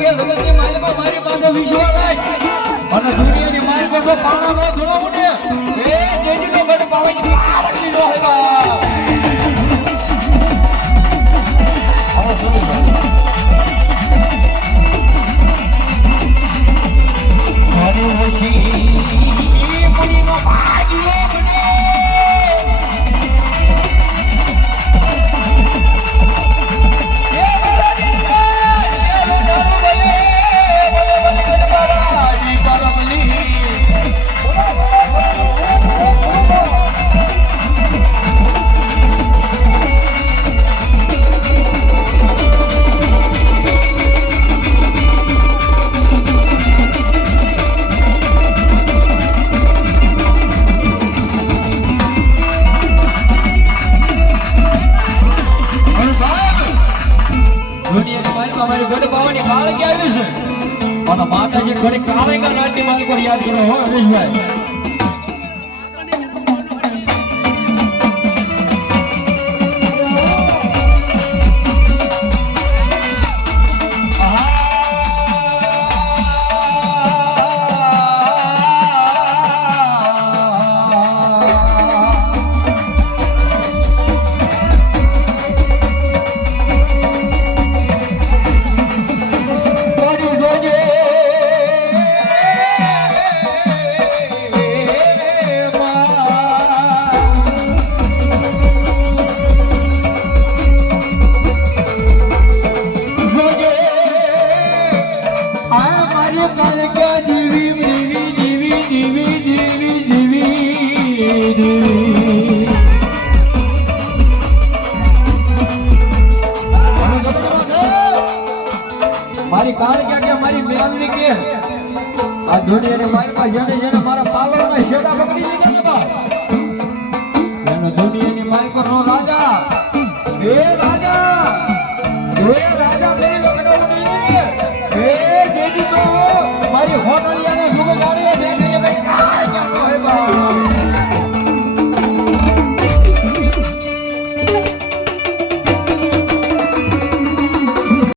કે જગતની માલમાં મારી પાસે વિશ્વાસ આય અને દુનિયાની માલ પાસે પાણા નો ધોળાવું ને એ જેજીનો ગઢ પાવાની પાવડી નો હેગા આવો સુનો મારી ઓછી મુનીનો ભાગ્યો બને માતાજી ઘડી કાળેગા નાટની માલ પર યાદ કરો હો હરેશભાઈ મારી કાળ કે મારી મેલની કે આ દુનિયાની માલમાં જેને જેને મારા પાલવના શેડા પકડી લીધા